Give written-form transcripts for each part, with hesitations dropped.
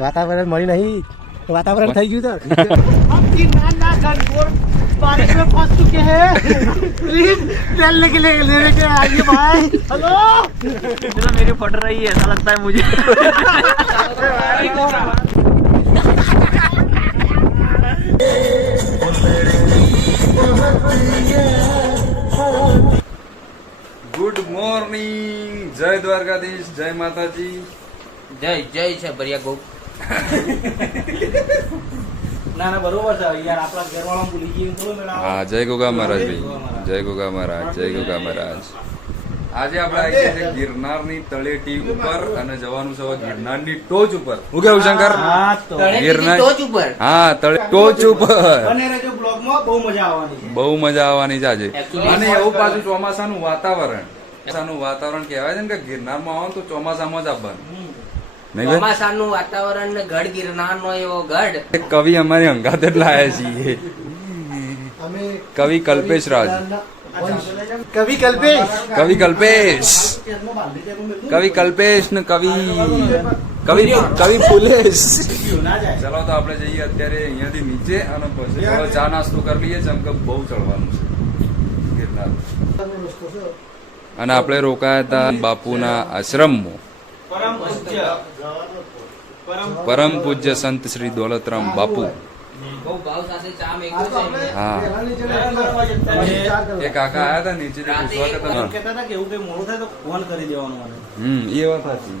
વાતાવરણ મળી નહીં, વાતાવરણ થઈ ગયું बारिश में फंस चुके हैं प्लीज तेल लेके लेने के आइए भाई हेलो तो मेरी फट रही है ऐसा लगता है मुझे ગુડ મોર્નિંગ, જય દ્વારકાધીશ, જય માતાજી, જય જય છે બરિયા ગો ના ના બરોબર છે યાર આપણા ઘરવાળા ભૂલી ગઈ બોલો મેળા હા. જય ગોગા મહારાજ ભાઈ, જય ગોગા મહારાજ, જય ગોગા મહારાજ. આજે આપણે આવી ગયા છે ગિરનારની તળેટી ઉપર અને જવાનું છે ગિરનારની ટોચ ઉપર. હું કેવું શંકર? ગિરનાર ટોચ ઉપર, હા, ટોચ ઉપર બને રહેજો બ્લોગમાં, બહુ મજા આવવાની છે. બહુ મજા આવવાની છે આજે. અને એવું પાછું ચોમાસાનું વાતાવરણ, ચોમાસાનું વાતાવરણ કહેવાય છે ને કે ગિરનારમાં આવો તો ચોમાસામાં જ આવવાનું. નહીં ભાઈ? ચોમાસાનું વાતાવરણ ને ગઢ ગિરનાર નો એવો ગઢ. એક કવિ અમારી હંગાતે જ લાયા છીએ, અમે કવિ કલ્પેશ રાજ. કવિ કલ્પેશ કવિ કલ્પેશ, કવિ કલ્પેશ ને કવિ કવિ કવિ ફુલેશ. ના જાય ચલો તો આપણે જઈએ અત્યારે અહીંયાથી નીચે અને પછી થોડો ચા નાસ્તો કરી લઈએ, જેમ કે બહુ ચડવાનું છે ગિરનાર. અને આપણે રોકાયા હતા બાપુના આશ્રમમાં. પરમ પૂજ્ય સંત શ્રી દોલતરામ બાપુ. બહુ ભાવ સાથે ચા મેક્યો છે એમને. હા, એ કાકા આયા હતા નીચે પૂછવા કરતા. કહેતા હતા કે એવું કઈ મોડું થાય તો ફોન કરી દેવાનું મને. એ વાત સાચી.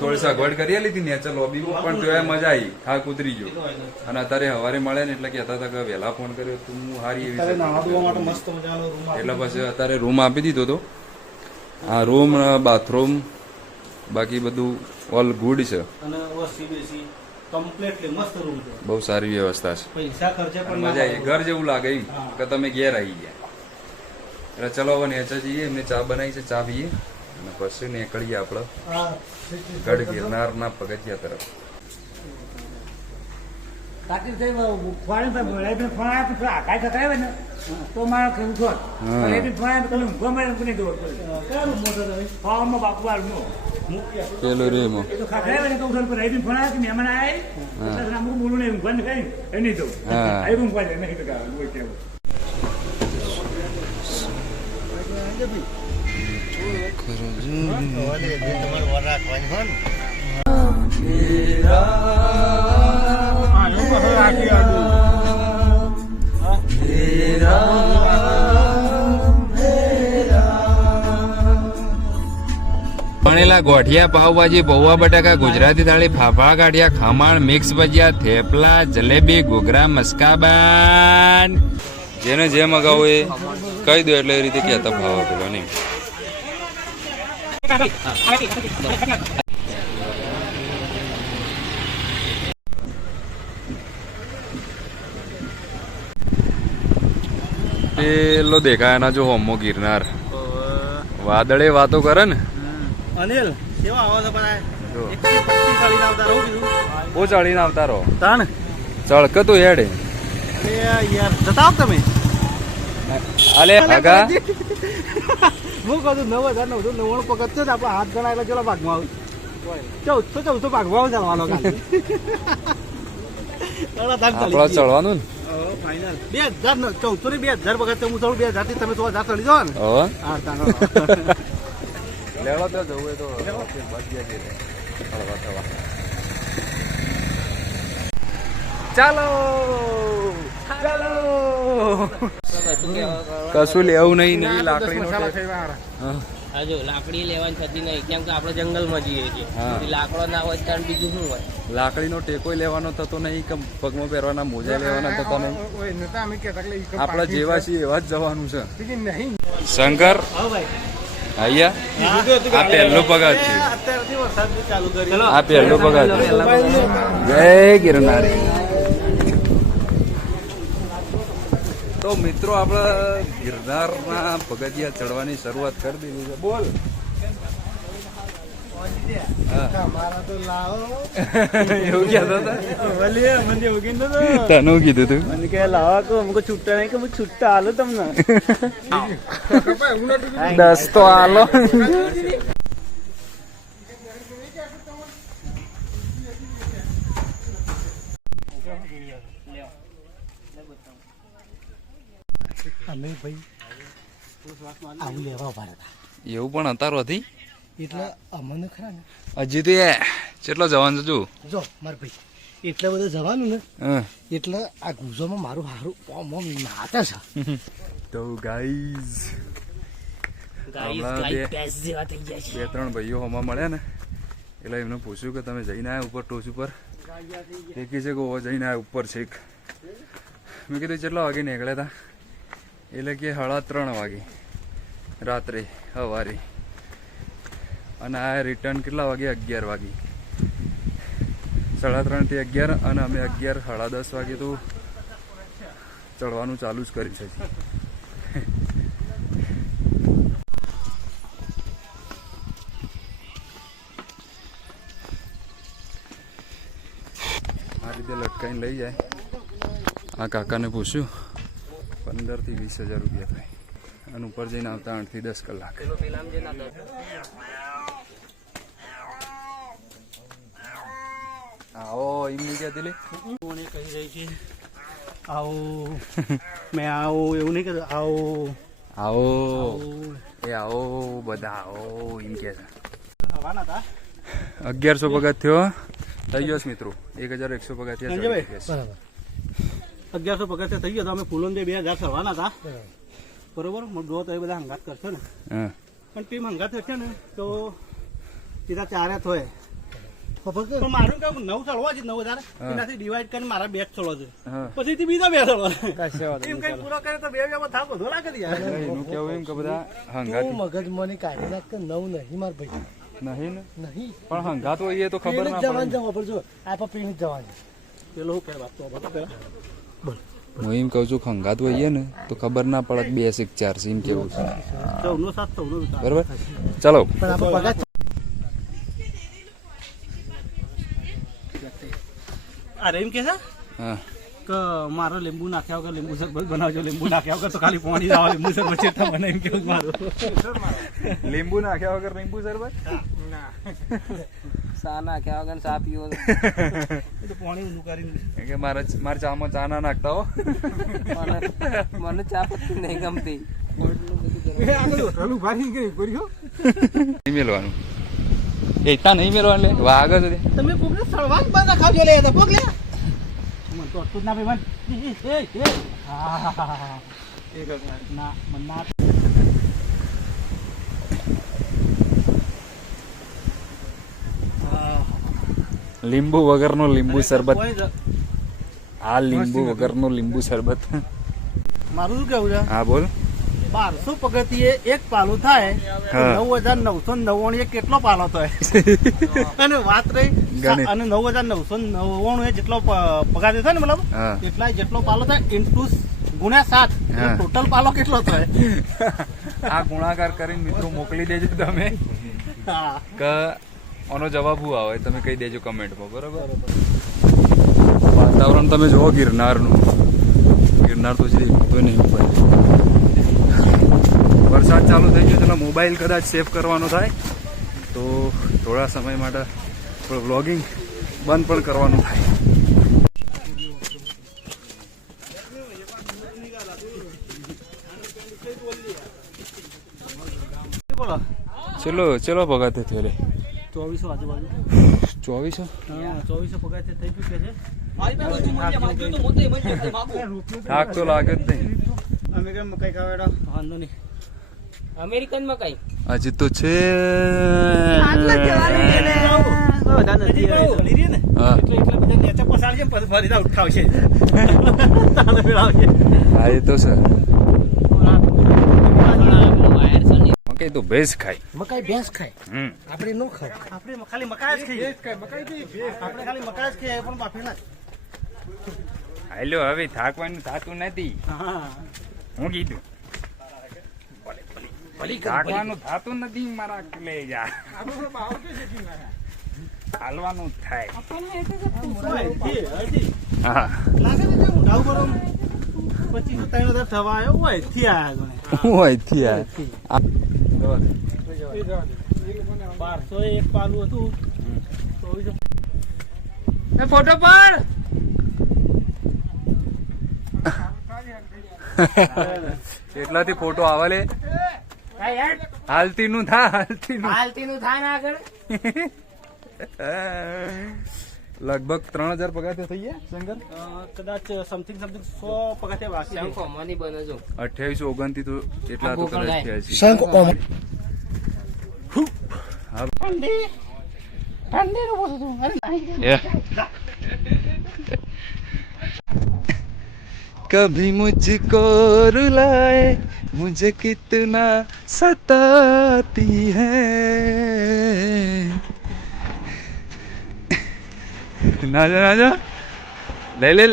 થોડી સગવડ કરી લીધી નેચર લોબીમાં, પણ તો મજા આવી, થાક ઉતરી ગયો. અને અત્યારે સવારે મળે ને એટલે કહેતા હતા કે વહેલા ફોન કર્યો તો હું સારી એવી નાવા ધોવા માટે મસ્ત મજાનો રૂમ એટલે પછી અત્યારે રૂમ આપી દીધો હતો. આ રૂમ, બાથરૂમ, બાકી બધું ઓલ ગુડ છે. અને વસી બેસી કમ્પ્લીટલી મસ્ત રૂમ છે. બહુ સારી વ્યવસ્થા છે. પૈસા ખર્ચે અને પણ મજા આવી, ઘર જેવું લાગે એમ કે તમે ઘેર આવી ગયા. એટલે ચલો હવે નેચર જઈએ, એમને ચા બનાવી છે, ચા પીએ અને પછી નીકળીએ આપણે ગઢ ગિરનારના પગથિયા તરફ. તાકી થઈ ફોન પર બોલાય તો ફોન આવે તો આકાય થકાય ને તો મારો કેવું છો એ બી ફોન આવે તો ઊંઘવા મળે કોને દોર કયા રૂમ મોટો તમે ફોર્મમાં બાપુ વાળનો પેલો રેમો એ તો ખાખરાય ને તો ઉઠલ પર એ બી ફોન આવે કે મહેમાન આવે એટલે અમુક બોલું ને ઊંઘવા ને કઈ એ નહીં દઉં હા. એ રૂમ પાડે નહીં તો કાવું હોય કેવું ભણેલા ગોઠિયા, પાવભાજી, પૌવા બટાકા, ગુજરાતી થાળી, ફાફડા ગાંઠિયા, ખમણ, મિક્સ ભજીયા, થેપલા, જલેબી, ઘૂઘરા, મસ્કાબાન. જેને જે મગાવો એ કહી દો એટલે એ રીતે કહેતા ભાવ આપેલો નહીં. પેલો દેખાય એના જો હોમો ગિરનાર. વાદળે વાતો કરે ને. અનિલ કેવા આવો છો પણ જો. 125 ચાલીને આવતા રહું કીધું ઓ ચાલીને આવતા રહો. તાણ ચળક તો હેડે. અરે યાર જતા આવ તમે અલે આગા હું કહું 9,999 પગત છે આપણે હાથ ગણા એટલે ચલો ભાગમાં આવું 1400 ભાગમાં આવું ચાલવાનો આપડે ચડવાનું ને. ફાઈનલ 2014 ની 2000 પગત હું ચડું 2000 થી તમે 1000 ચડી જાઓ ને હવે હા તાણ લેવા તો જવું હોય તો ચાલો ચાલો. કશું લેવું નહીં, નવી લાકડી હજુ લાકડી લેવાની થતી નહીં, કેમ કે આપણે જંગલમાં જઈએ છીએ. હા. લાકડો ના હોય ત્યારે બીજું શું હોય? લાકડીનો ટેકો લેવાનો થતો નહીં કે પગમાં પહેરવાના મોજા લેવાના થતા નહીં. આપડા જેવા છીએ એવા જ જવાનું છે. શંકર અહીંયા આ પહેલો પગાર છે, અત્યારથી વરસાદ ચાલુ કર્યો આ પહેલો પગાર છે. જય ગિરનારી. તો મિત્રો આપણે ગિરનારના પગથિયા ચડવાની શરૂઆત કરી દીધી છે. બોલ. મારા તો લાવો એવું કહેતો હતા. મને એવું કીધું તને કીધું તું? મને કે લાવા કો અમુક છૂટા નહીં કે હું છૂટા હાલો તમને 10 તો હાલો. અમે ભાઈ આવું લેવા ઉભા હતા એવું પણ અતારો હતી એટલે અમને ખરા ને હજી તો એ કેટલો જવાનું છું જો માર ભાઈ એટલે બધું જવાનું ને હા એટલે આ ગુજામાં મારું હારું ઓમ ઓમ નાતે છે તો ગાઈઝ હમણાં બે ત્રણ ભાઈઓ હમણાં મળ્યા ને એટલે એમને પૂછ્યું કે તમે જઈને આવ્યા ઉપર ટોચ ઉપર એ કહે છે કે ઓ જઈને આવ્યા ઉપર છેક મેં કીધું કેટલા વાગે નીકળ્યા હતા એટલે કે 3:30 વાગે રાત્રે સવારે અને આ રિટર્ન કેટલા વાગે 11 વાગે 3:30 થી 11 અને અમે 11 10:30 વાગે તો ચડવાનું ચાલુ જ કર્યું છે આ રીતે લટકાઈને લઈ જાય આ કાકાને પૂછ્યું 15 થી 20,000 રૂપિયા થાય અને ઉપર જઈને આવતા 8 થી 10 કલાક આવો એમ નહીં કહેતી લે કોને કહી રહી છે આવો મેં આવો એવું નહીં કહેતો આવો આવો એ આવો બધા આવો એમ કે છે હવાના હતા 1100 પગાર થયો થઈ ગયો છે મિત્રો 1100 પગાર થયા બરાબર 1100 પગાર થઈ ગયો તો અમે ફૂલોન જે 2000 થવાના હતા બરોબર જો તો એ બધા હંગાત કરશો ને હા પણ ટીમ હંગાત થશે ને તો સીધા ચારે થોય પણ મારું કામ 9 ચડવા છે 9000 એનાથી ડિવાઈડ કરીને મારા 2 ચડવા છે પછી થી બીજા 2 ચડવા એમ કઈ પૂરો કરે તો 2 થાક વધુ લાગે યાર એનું કેવું એમ કે બધા હંગાત મગજ મને કાઢી નાખ 9 નહીં માર ભાઈ નહીં ને નહીં પણ હંગાત હોય તો ખબર ના જવાન પડે જવા પડજો આ પર પ્રેમ જવાન પેલો હું કહેવા તો પેલા બોલ હું એમ કહું છું હંગાત હોય ને તો ખબર ના પડે 2 શીખ 4 સીમ કેવું છે 14 7 14 બરાબર ચાલો પણ આપણે પગાર અરે એમ કે છે હા કે મારો લીંબુ નાખ્યા વગર લીંબુ શરબત બનાવજો લીંબુ નાખ્યા વગર તો ખાલી પાણી જ આવે લીંબુ શરબત છે મને એમ કેવું મારું લીંબુ નાખ્યા વગર લીંબુ શરબત સા નાખ્યા વગર સા પીવો એ તો પાણી ઊંધું કરીને કે મારા ચામાં ચા ના નાખતા હો મને ચા પત્તી નહીં ગમતી નહીં મેળવાનું એ તા નહીં મેળવાનું લે વાગ જ તમે પોગલે સળવાજ બંધ ખાવજો લે તો પોગલે મન તો અટતું જ ના ભાઈ મન ના મન ના લીંબુ વગરનો લીંબુ શરબત આ લીંબુ વગરનો લીંબુ શરબત મારું શું કેવું છે હા બોલ 1200 પગથિયે એક પાલો થાય તો 9999 કેટલો પાલો થાય અને વાત રહી અને 9999 એ જેટલો પગાર થાય ને મતલબ હા. એટલા જેટલો પાલો થાય ઇન્ટુ ગુણ્યા 7 હા. ટોટલ પાલો કેટલો થાય આ ગુણાકાર કરીને મિત્રો મોકલી દેજો તમે હા કે આનો જવાબ શું આવે તમે કહી દેજો કમેન્ટમાં બરાબર વાતાવરણ તમે જુઓ ગિરનારનું ગિરનાર તો છે તો નહીં ઉપર વરસાદ ચાલુ થઈ ગયો એટલે મોબાઈલ કદાચ સેવ કરવાનો થાય તો થોડા સમય માટે વ્લોગિંગ બંધ પણ કરવાનું થાય બોલો ચલો પગાર થયો લે 2400 આજુબાજુ 2400 હા 2400 પગાર થઈ ચૂકે છે થાક તો લાગે જ નહીં અમે કેમ કઈ કાવેડો વાંધો નહીં અમેરિકન માં કઈ હજી તો છે હા હા એ તો છે વાયર સની મકાઈ તો ભેંસ ખાય મકાઈ ભેંસ ખાય હમ આપણે નો ખાય આપણે ખાલી મકાઈ જ ખાઈએ આપણે ખાલી મકાઈ જ ખાઈએ પણ બાફે ના હાલ્યો હવે થાકવાનું થાતું નથી હા હું કીધું થાકવાનું થાતું નથી મારા લે જા હાલવાનું થાય હા લાગે છે હું ડાઉ કરો 25,000 થવા આવ્યો હોય થી આયા હું અહીંથી આ 1200 એક પાલું હતું 2400 ફોટો પર એટલાથી ફોટો આવે લે હાલતી નું હાલતી નું થાય ને આગળ લગભગ 3000 પગાર થઈ ગયા શંકર કદાચ સમથિંગ 100 પગથિયા બાકી છે. શંખ ઓમાની બને જો 28 29 તો એટલા તો ગોકળ કદાચ ગાય. થયા છે. શંખ ઓમ હા. ઠંડી નું બોલું તું અરે નહીં कभी मुझको रुलाए मुझे कितना सताती है नाजा ले ले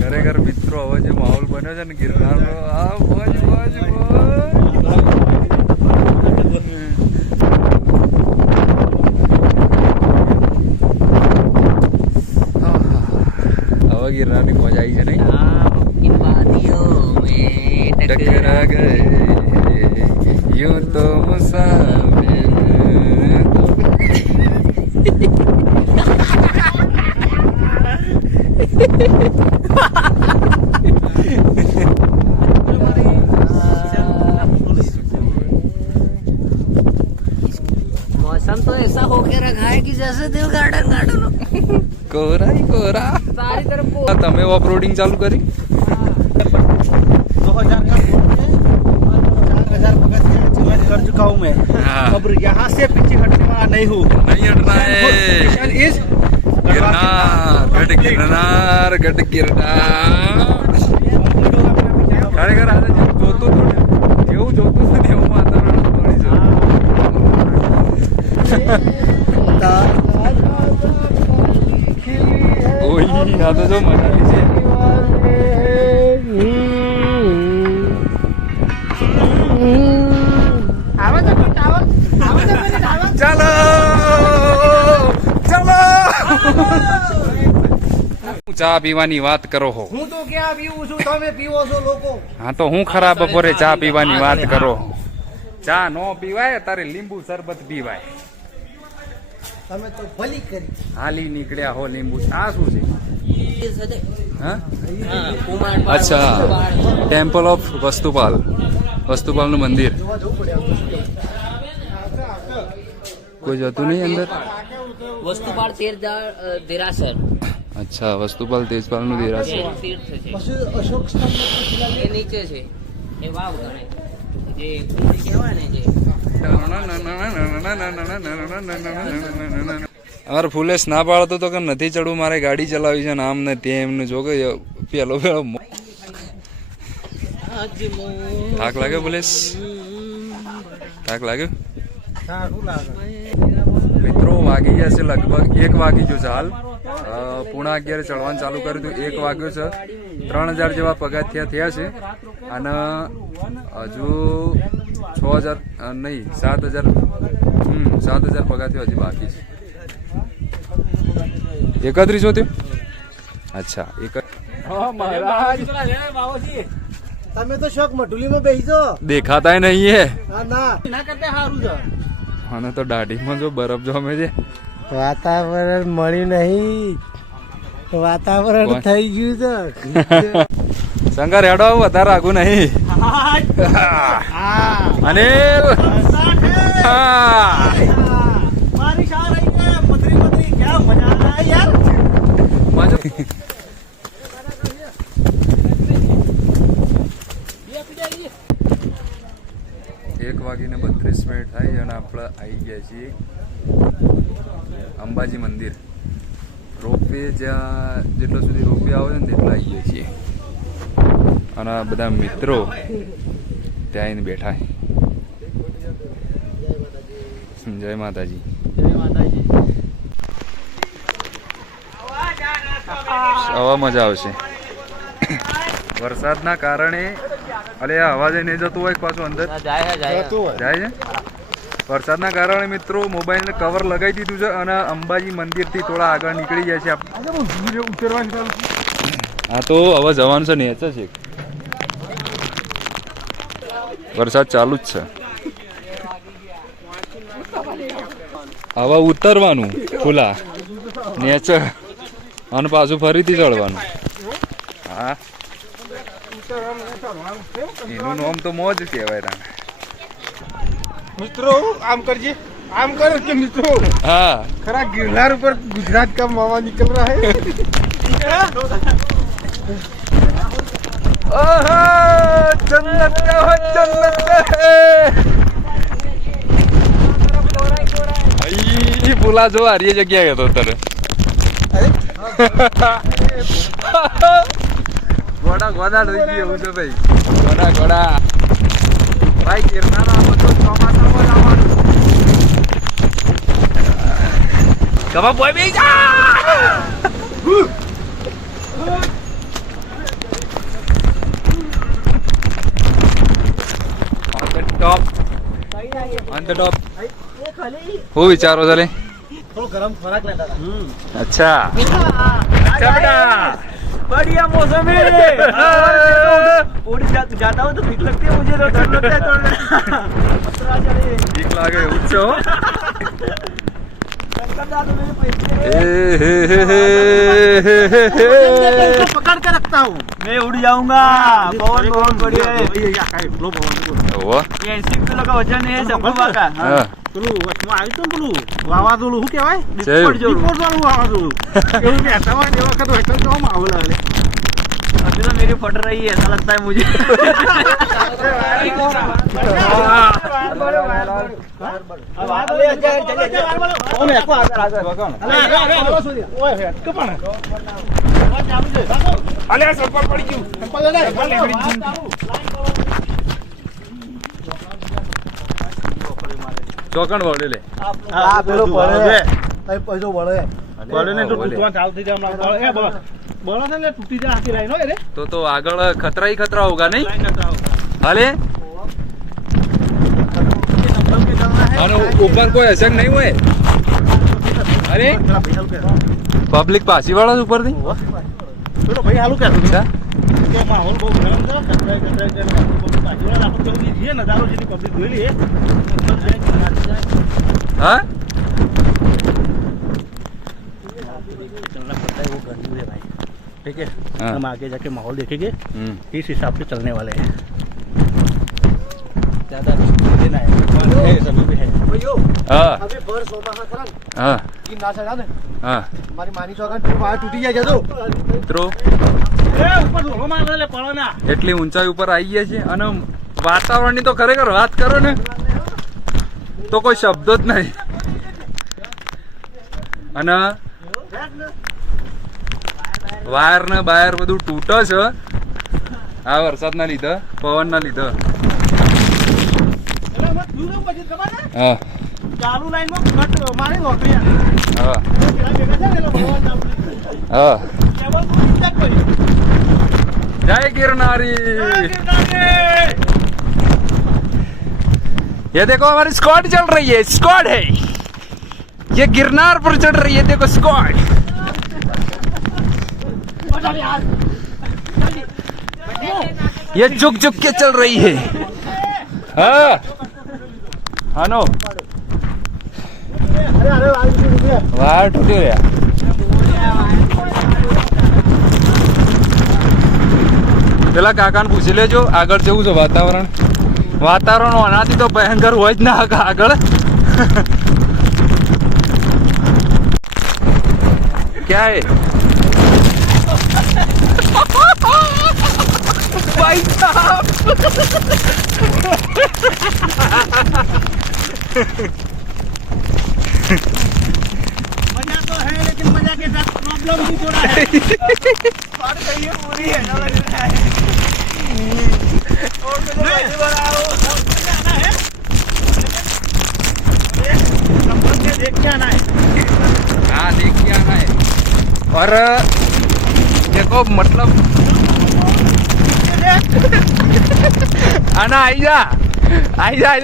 ખરેખર મિત્રો હવે જે માહોલ બન્યો છે ને ગિરનારનો આ મોજ મોજ હવે ગિરનારની મોજ આવી છે નહીં ટકરા ગયે यूं तो मुसाफिर मौसम तो ऐसा होके रखा है कि जैसे दिल गार्डन गार्डन कोरा ही कोरा सारी तरफ को તમે ઓફ રોડિંગ ચાલુ કરી 2000 का 4000 पगथिया मैं कर चुका हूँ मैं. हाँ. अब यहाँ से पीछे हटने वाला नहीं हूँ. नहीं हटना है मिशन इज गिरनार गढ़ गिरनार ખરેખર આજે જોતું હતું ને જેવું જોતું હતું ને એવું વાતાવરણ બની છે ઓય આ તો જો મનાલી છે ચાલો ચાલો ચા પીવાની વાત કરો હો હું તો ક્યાં પીવું છું તમે પીવો છો લોકો. હા તો હું ખરા બપોરે ચા પીવાની વાત કરો ચા નો પીવાય તારે લીંબુ શરબત પીવાય તમે તો ભલી કરી. હાલી નીકળ્યા હો લીંબુ આ શું છે હા हाँ, कुमार અચ્છા ટેમ્પલ ઓફ વસ્તુપાલ નું મંદિર કોઈ જતું નહીં અંદર वस्तुपाल देरासर અચ્છા વસ્તુપાલ તેજપાલ નું દેરાસર तीर्थ છે પછી અશોક સ્તંભ એ નીચે છે એ વાવ ગણે જે કુંડી કહેવાય ને જે અમારે ફૂલેશ ના પાડતો તો કે નથી ચડવું મારે ગાડી ચલાવી છે ને આમ ને તે એમને જો કે પેલો થાક લાગ્યો ફૂલેશ થાક લાગ્યો સારું લાગે. મિત્રો વાગી ગયા છે લગભગ 1 વાગી ગયો છે હાલ 11:30 ચડવાનું ચાલુ કર્યું હતું 1 વાગ્યો છે 3000 જેવા પગથિયા થયા છે અને હજુ 6000 નહીં 7000 પગથિયા હજી બાકી છે 31 થયો અચ્છા મહારાજ તમે તો શોક મઢુલીમાં બેસી દેખાતા નહીં હે ના ના કરતા સારું છે. અને તો દાઢીમાં જો બરફ જમે છે વાતાવરણ મળ્યું નહીં વાતાવરણ કોણ? થઈ ગયું છે. શંકર હેડો વધારે આગું નહીં અનિલ હા. મારી શાહ રહી ગઈ મધરી મધરી ક્યાં મજા આવે યાર. મજો. 1:32 થાય છે અને આપણે આવી ગયા છીએ અંબાજી મંદિર રોપવે જ્યાં જેટલો સુધી રોપવે આવે છે ને તેટલા આવી ગયા છીએ અને આ બધા મિત્રો ત્યાં આવીને બેઠા છે. જય માતાજી. હવે મજા આવશે. વરસાદના કારણે અલે આ અવાજ નહીં જતું હોય પાછું અંદર જાય છે. વરસાદના કારણે મિત્રો મોબાઈલને કવર લગાવી દીધું છે અને અંબાજી મંદિરથી થોડા આગળ નીકળી જાય છે. હા તો હવે જવાનું છે ને છે. વરસાદ ચાલુ જ છે. હવે ઉતરવાનું ખુલ્લા નેચર અને પાછું ફરીથી ચડવાનું. હા એનું નામ તો મોજ કહેવાય તાને. મિત્રો આમ કરજે, આમ કરો કે મિત્રો. હા खरा गिरनार ऊपर गुजरात का मावा निकल रहा है. जन्नत का है, जन्नत का है. બોલા જો આ જગ્યા ગયો તો તારે ગોડા ગોડા લઈ ગઈ એવું છે ભાઈ. ગોડા ગોડા ભાઈ ગિરનાર આવો તો ચોમાસામાં આવવાનું. કમા બોય બેસી જા. ટોપ ઓન ધ ટોપ. હું વિચારો છે લે? थोड़ा गरम खुराक लेता था. अच्छा अच्छा बेटा बढ़िया मौसम है. उड़ जाता हूँ तो भीख लगती है मुझे. तो ठंड लगता है ठीक लागे उच्चो. पकड़ के रखता हूँ. मैं उड़ जाऊंगा. पवन बहुत बढ़िया है. ये 80 किलो का वजन है शंभुबा का. પેલું વચમાં આવ્યું હતું પેલું વાવાઝોડું શું કહેવાય? ડિપોઝવાળું વાવાઝોડું એવું કહેતા હોય ને એ વખત વચન તો માહોલ આવે. अभी तो मेरी फट रही है ऐसा लगता है मुझे. ચોકણ વળે લે. હા પેલો પડે પૈસો વળે વળે ને તો તૂટવા ચાલુ થઈ જાય. હમણાં બળો છે ને તૂટી જાય આખી લાઈન હોય રે. તો આગળ ખતરા ही खतरा होगा नहीं हाले. અને ઉપર કોઈ અસર નહીં હોય. અરે પબ્લિક પાછી વાળા ઉપર થી પેલો ભાઈ હાલું કે કે માહોલ બહુ ગરમ છે. કચરાઈ પાછી વાળા આપણે જલ્દી જઈએ નજારો જેની પબ્લિક જોઈ લઈએ. हाँ चलना पड़ता है वो गर्मी है भाई. ठीक है हाँ. हम आगे जाके माहौल देखेंगे. इस हिसाब से चलने वाले हैं. ज्यादा देना है सभी पे है. हाँ अभी भर सोमा का करन हाँ इन ना चढ़ा ने. हाँ हमारी मानी चौकन फिर वायर टूटी जाए जदो. મિત્રો ए ऊपर ढोलो मार ले पड़ो ना. એટલી ઊંચાઈ ઉપર આવી ગયા છે અને વાતાવરણની તો ખરેખર વાત કરો ને તો કોઈ શબ્દો જ નહીં. અને વાયર ને બાયર બધું તૂટે છે આ વરસાદના લીધે, પવનના લીધે. એટલે મત દૂર પછી ખબર ને હા ચાલુ લાઈન માં કટ મારી નોકરી. હા પેલા ભેગા છે ને લોકો ભગવાન નામ હા કેબલ કો ઇન્જેક્ટ કરી. જય गिरनारी. ये देखो हमारी स्क्वाड चल रही है. स्क्वाड है ये गिरनार पर चढ़ रही है. देखो स्क्वाड ये झुक झुक के चल रही है. हाँ हानो અરે અરે વાયર ટૂટી ગઈ. વાયર તૂટી રહ્યા. પેલા કાકાને પૂછી લેજો આગળ જેવું છે વાતાવરણ. વાતાવરણ આનાથી તો ભયંકર હોય જ ના આગળ. क्या है भाई साहब. मजा तो है लेकिन मजा के साथ प्रॉब्लम भी थोड़ा है. बात सही है पूरी है ना लग रहा है. और तो बनाओ जाना है. देख के आना है. हाँ देख के आना है. और ઓ મતલબ आना आई जा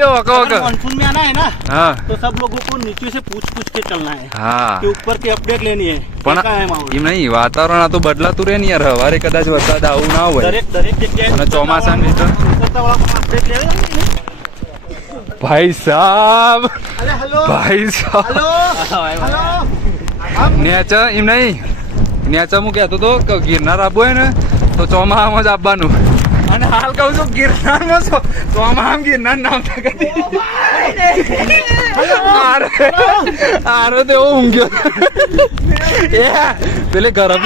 वको वको मानसून में आना है ना हाँ तो सब लोगों को नीचे से पूछ के चलना है हाँ कि ऊपर की अपडेट लेनी है પણ क्या है माहौल એમ નહીં વાતાવરણ આ તો બદલાતું રહે ને યાર હવારે કદાચ વરસાદ આવું ના હોય દરેક જગ્યાએ અને ચોમાસાની તો ઉતરતાવાળા અપડેટ લેવી ભાઈ સાહેબ અરે હેલો ભાઈ સાહેબ હેલો નેચા એમ નહીં નેચા હું કહેતો તો કે ગિરનાર આવવું હોય ને તો ચોમાસામાં જ આવવાનું અને હાલ કહું છું ગિરનારમાં ચોમાસામાં ગિરનાર નામ આરો તો એવો ઊંઘ્યો એ પેલે ગરમ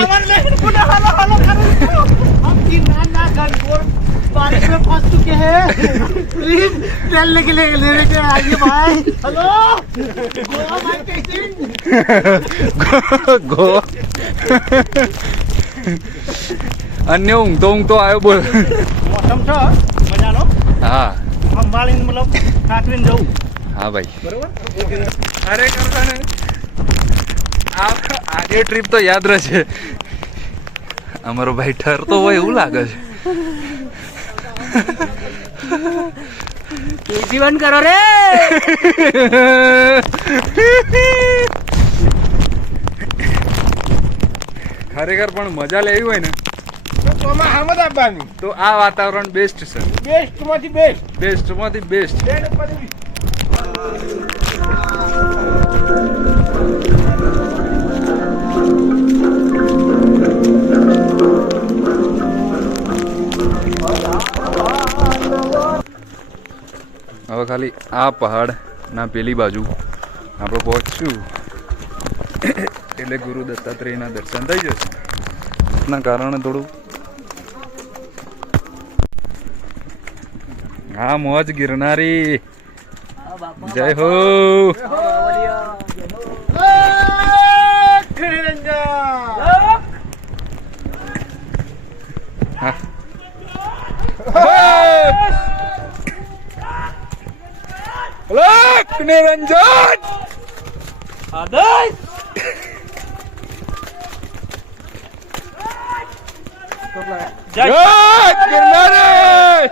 बारिश में फंस चुके हैं प्लीज टहलने के लिए लेने के आइए भाई हेलो गोवा भाई कैसे ગો અન્ય ઊંઘતો આવ્યો બોલ મોસમ છે મજાનો હા સંભાળીને મતલબ કાકરીને જવું હા ભાઈ બરોબર અરે કરતા ને આજે ટ્રીપ તો યાદ રહેશે અમારો ભાઈ ઠરતો હોય એવું લાગે છે જીવન કરો રે ખરેખર પણ મજા લેવી હોય ને ચોમાસામાં આપવાનું તો આ વાતાવરણ બેસ્ટ છે બેસ્ટ માંથી બેસ્ટ બેસ્ટમાંથી બેસ્ટ હવે ખાલી આ પહાડ ના પેલી બાજુ આપણે પહોંચશું એટલે ગુરુ દત્તાત્રેયના દર્શન થઈ જશે ના કારણે થોડું હા મોજ ગિરનારી જય હો નિરંજન આદર્શ જય ગિરનારી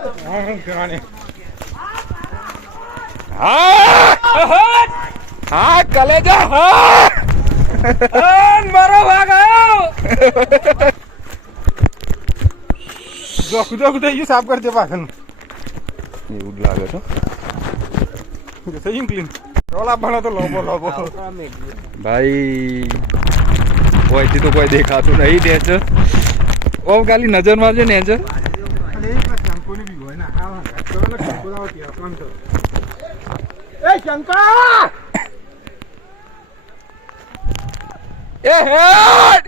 હા કલેજા હા મારો ભાગ આવ્યો જોખું થઈ ગયું સાફ કરજે પાછળનું એવું જ લાગે છે સહી ક્લીન રોલા ભણો તો લોબો ભાઈ કોઈથી તો કોઈ દેખાતું નહીં ને છે ઓમ ખાલી નજર મારજો ને છે એ શંકર એ હેડ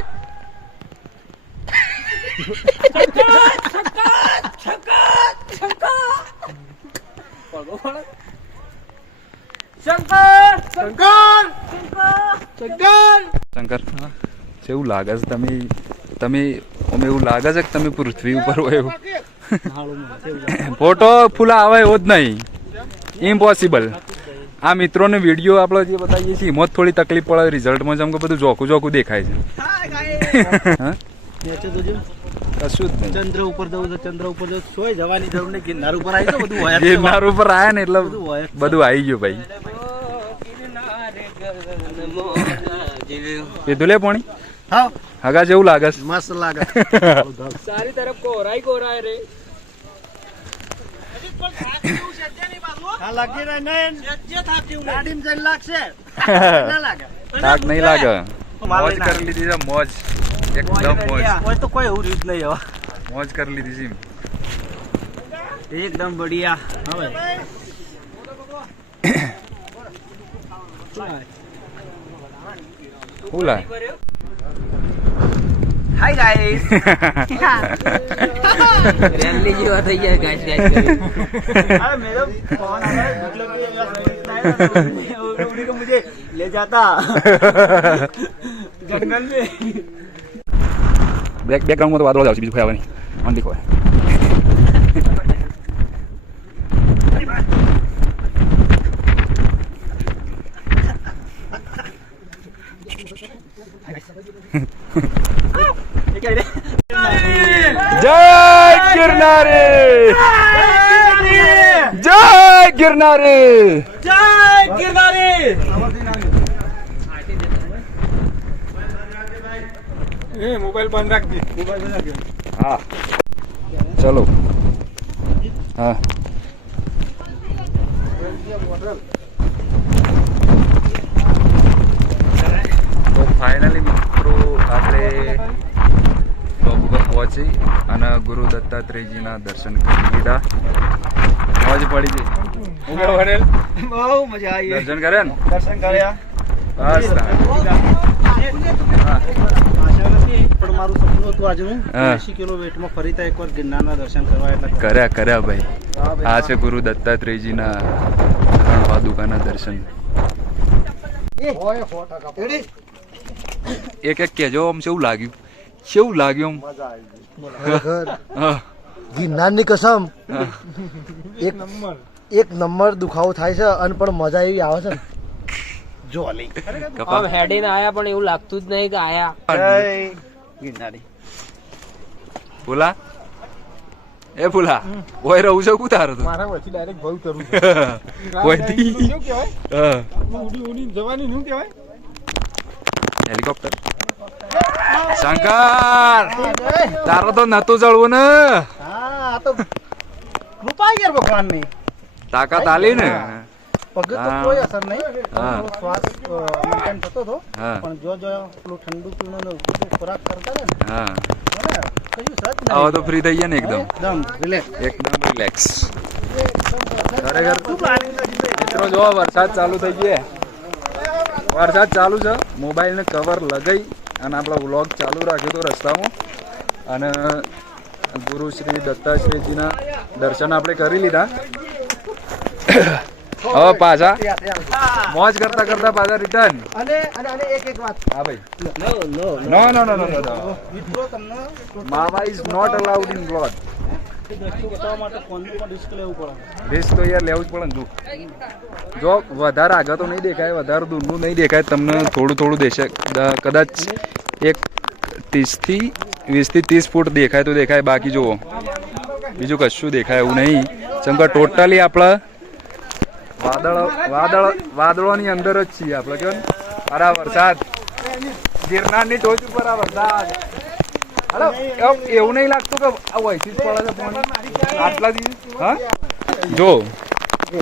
શંકર કેવું લાગે છે તમે અમે એવું લાગે છે કે તમે પૃથ્વી ઉપર હોય એવું ફોટો ફૂલા આવે એવો જ નહીં ઇમ્પોસિબલ આ મિત્રોને વિડીયો આપણે જે બતાવીએ છીએ એમાં જ થોડી તકલીફ પડે રિઝલ્ટમાં જેમ કે બધું જોખું દેખાય છે હા કશું જ નહીં ચંદ્ર ઉપર જવું છે ચંદ્ર ઉપર જવું સોય જવાની જરૂર નહીં ગિરનાર ઉપર આવી તો બધું હોય ગિરનાર ઉપર આયા ને એટલે બધું આવી ગયું ભાઈ પીધું લે પાણી હા હગા જેવું લાગે છે મસ્ત લાગે સારી તરફ કોરાય રે હા લાગી રહે નહીં ગાડીમાં જઈને લાગશે ના લાગે થાક નહીં લાગે મોજ કરી લીધી છે મોજ એકદમ મોજ હોય તો કોઈ એવું રીત નહીં હવે મોજ કરી લીધી છે એકદમ બઢિયા હવે શું લાય હાય ગાઈસ રેલી જેવા થઈ જાય ગાઈસ अरे मेरे फोन आ रहा है मतलब कि उड़ी को मुझे ले जाता जंगल में બેકગ્રાઉન્ડમાં તો વાદળો જ આવશે બીજું કોઈ આવે નહીં આમ દેખો જય ગિરનારી જય ગિરનારી જય ગિરનારી મોબાઈલ બંધ રાખજે હા ચલો હા તો ફાઇનલી મિત્રો આપણે ટોપ પર પહોંચી અને ગુરુ દત્તાત્રેયજીના દર્શન કરી લીધા. મોજ પડી ગઈ. હું કેવો હરેલ? બહુ મજા આવી દર્શન કર્યા ને? દર્શન કર્યા બસ તાર. હા પણ મારું સપનું હતું આજનું હા. 80 કિલો વેટમાં ફરીતા એકવાર ગિરનારના દર્શન કરવા એટલે કર્યા ભાઈ. આ છે ગુરુ દત્તાત્રેયજીના પાદુકાના દર્શન. એક કહેજો આમ કેવું લાગ્યું આમ હા. ગિરનારની કસમ એક નંબર દુખાવો થાય છે અને પણ મજા એવી આવે છે ને. આમ હેડીને આયા પણ એવું લાગતું જ નહીં કે આયા. ગિરનારી ફૂલા એ ફૂલા ઓય રહું છે કું તારો તો મારા વચ્ચે ડાયરેક્ટ ભવ કરું ઓયથી શું કહેવાય હા ઉડી જવાની શું કહેવાય હેલિકોપ્ટર શંકર તારો તો નતું ચડવું ને હા આ તો કૃપા યાર ભગવાનની તાકાત આલી ને પગ તો હા. કોઈ અસર નહીં હા. થોડો શ્વાસ મેન્ટેન થતો હતો હા. પણ જો પેલું ઠંડુ પીણું ને ઉભું ખોરાક કરતા ને હા બરાબર, કયું સજ નહીં. હવે તો ફ્રી થઈ ગયા ને એકદમ રિલેક્સ એકદમ રિલેક્સ ખરેખર મિત્રો જો વરસાદ ચાલુ થઈ ગયો વરસાદ ચાલુ છે મોબાઈલને કવર લગાઈ અને આપણો વ્લોગ ચાલુ રાખ્યો તો રસ્તામાં અને ગુરુ શ્રી દત્તાશ્રીજીના દર્શન આપણે કરી લીધા હવે પાછા મોજ કરતા કરતા પાછા રિટર્ન અને એક વાત હા ભાઈ નો મિત્રો તમને માવા is not allowed in vlog દ્રશ્યો બતાવવા માટે ફોનનું પણ રિસ્ક લેવું પડે રિસ્ક તો યાર લેવું જ પડે ને જો વધારે આગળ તો નહીં દેખાય વધારે દૂરનું નહીં દેખાય તમને થોડું દેશે કદાચ એક 30 થી 30 ફૂટ દેખાય તો દેખાય બાકી જુઓ બીજું કશું દેખાય એવું નહીં ચમકા ટોટલી આપણા વાદળોની અંદર જ છીએ આપણે કેવો ને અરે આ વરસાદ ગિરનારની ટોચ ઉપર આ વરસાદ અરે એવું નહીં લાગતું કે આ વહીથી જ પડે છે પાણી આટલા દિવસ હા જો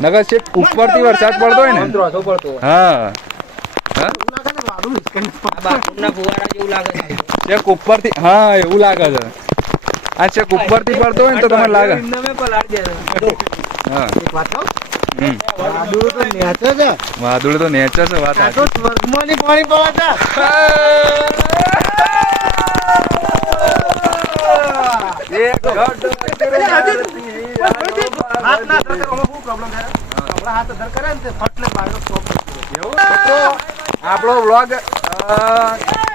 નગર છે ઉપરથી વરસાદ પડતો હોય ને હા હા બાથરૂમના ફુવારા જેવું લાગે છે. ચેક ઉપરથી હા એવું લાગે છે આ ચેક ઉપરથી પડતો હોય ને તો તમને લાગે હા એક વાત કહું હમ વાદળો તો નેચે છે વાદળ તો નેચર છે વાત આ તો સ્વર્ગમાંની પાણી પડે છે હાથ ના ધર કરો શું પ્રોબ્લેમ થાય આપણા હાથ ધર કરે ને તે ફટલે બાયરો સ્ટોપ આપણો વ્લોગ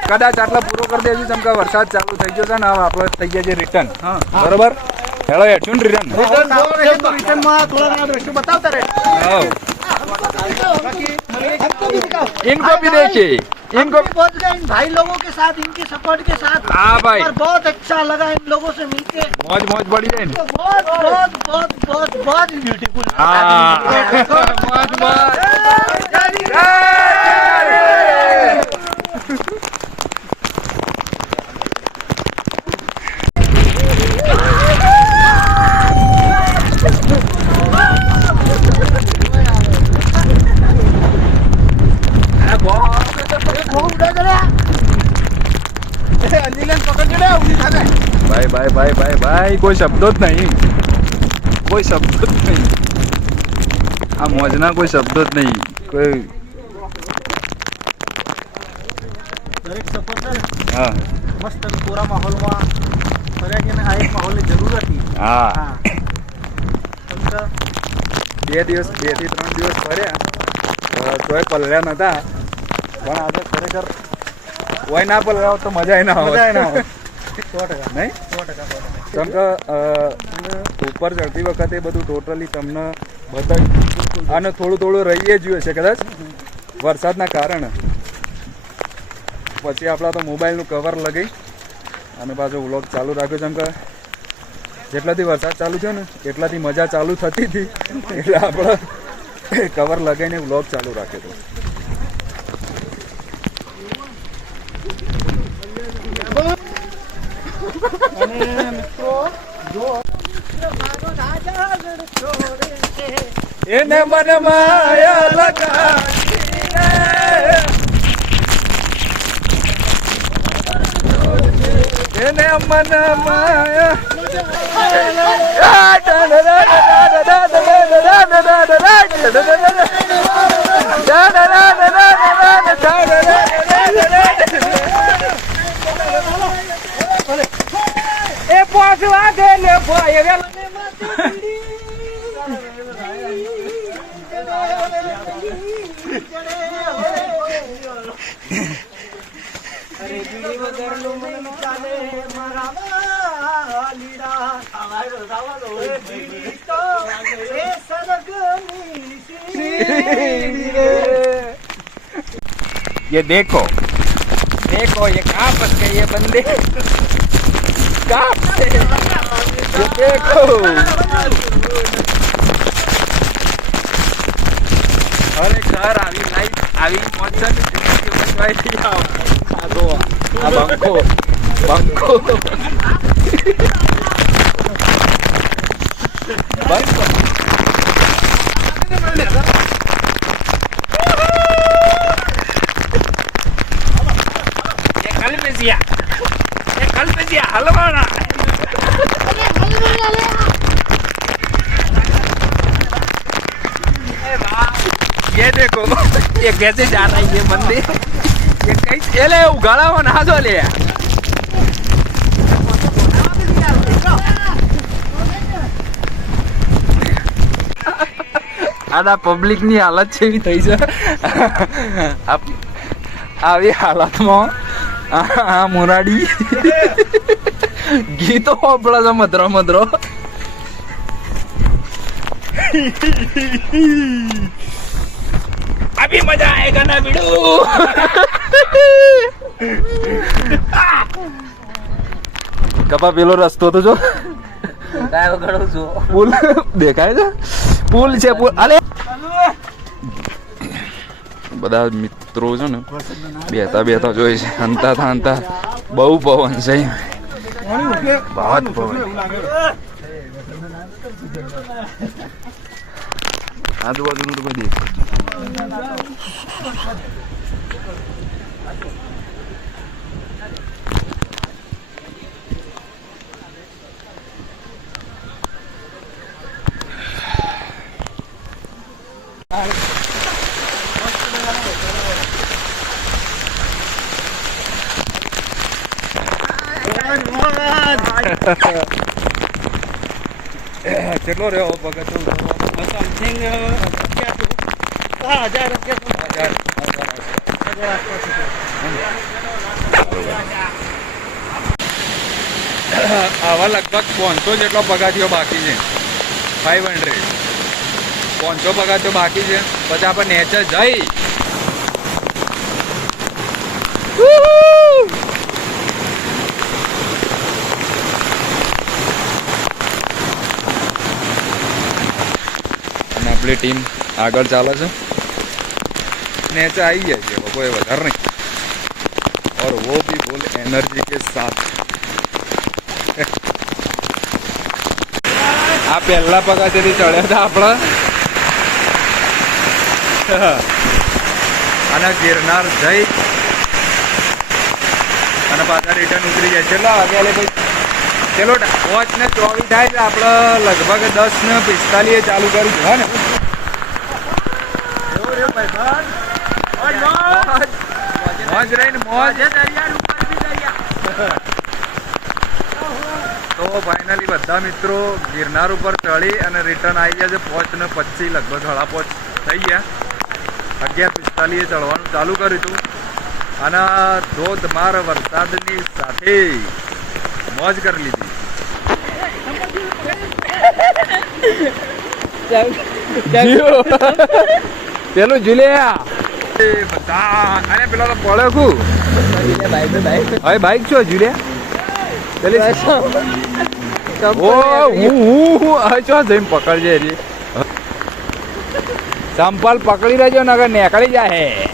કદાચ આટલા પૂરો કરી દેજો જેમ કે વરસાદ ચાલુ થઈ ગયો છે ને હવે આપણે થઈ ગયા છે રિટર્ન બરોબર હેલો હેઠું રિટર્ન રિટર્નમાં થોડા ઘણા દ્રશ્યો બતાવતા રહે इनको भी देखिए इनको पहुंच गए इन भाई लोगों के साथ इनके सपोर्ट के साथ हाँ भाई और बहुत अच्छा लगा इन लोगों से मिलके मौज मौज बढ़ी जाए तो बहुत बहुत बहुत बहुत बहुत ब्यूटीफुल हाँ मौज मौज भाई भाई भाई भाई भाई कोई शब्दों જ નહીં કોઈ શબ્દો જ નહીં આ મોજના કોઈ શબ્દો જ નહીં કોઈ દરેક સફર છે ને હા મસ્ત અને કોરા માહોલમાં ફર્યા કે આ એક માહોલની જરૂર હતી હા હા કેમ કે 2 થી 3 દિવસ ફર્યા તોય પલળ્યા નતા પણ આજે ખરેખર કોઈ ના પલળ્યા હોત તો મજા ના આવે 100% નહીં 100% કેમ કે ઉપર ચડતી વખતે બધું ટોટલી તમને બતાવ્યું અને થોડું રહીએ જ છે કદાચ વરસાદના કારણે પછી આપણા તો મોબાઈલનું કવર લગાવી અને પાછો વ્લોગ ચાલુ રાખ્યો જેમ કે જેટલાથી વરસાદ ચાલુ થયો ને એટલાથી મજા ચાલુ થતી હતી એટલે આપણે કવર લગાવીને વ્લોગ ચાલુ રાખ્યો હતો. એને મન માયા લગાવીને એને મન માયા એ પોસવા દે લે ભાઈ ये देखो देखो ये कहाँ फंस गए ये बंदे कहाँ फंसे? ये देखो ખરેખર આવી લાઈફ આવી મોજની જિંદગી બનવાઈ આ જો આ બંકો બંકો બંકો हलवाना ये देखो ये कैसे जा रहा है ये बंदे ये कहीं ले उगाड़ा हो ना जो ले આના પબ્લિક ની હાલત છે એવી થઈ છે આવી હાલતમાં આ મોરાડી ગીતો સાંભળે છે મધરો મધરો અભી મજા આયેગા ના બીડુ કપા પેલો રસ્તો તો જો કાયો ઘણો છો પુલ દેખાય છે પુલ છે પુલ અલે બધા મિત્રો છે ને બેતા બેતા જોઈ છે હંતા બહુ પવન છે બહુ પવન આજુબાજુનું તો કોઈ દેખાય કેટલો રહ્યો ભગત સમથિંગ 1000 આવા લગભગ 500 જેટલો પગાથિયો બાકી છે 500 પગાથિયો બાકી છે પછી આપણે નેચર જઈ આપણી ટીમ આગળ ચાલે છે નેચે આવી જાય છે કોઈ વધારે નહીં और वो भी फुल एनर्जी के साथ આ પહેલા પગાથિયેથી ચડ્યા હતા આપણા અને ગિરનાર જઈ અને પાછા રિટર્ન ઉતરી જાય કેટલા વાગ્યા લે ભાઈ ચલો 5:24 થાય છે આપણે લગભગ 10:45 ચાલુ કર્યું છે ને મોજ રહીને મોજ તો ફાઇનલી બધા મિત્રો ગિરનાર ઉપર ચડી અને રિટર્ન આવી ગયા છે 5:25 લગભગ 5:30 થઈ ગયા 11:45 ચડવાનું ચાલુ કર્યું હતું અને ધોધમાર વરસાદની સાથે મોજ કરી લીધી પેલું જુલિયા બધા અરે પેલો તો પડ્યો ખું હવે બાઈક છો જુલિયા પેલી ઓ હું ચો જઈને પકડજે એટલે સંપલ પકડી રહેજો નગર નીકળી જાય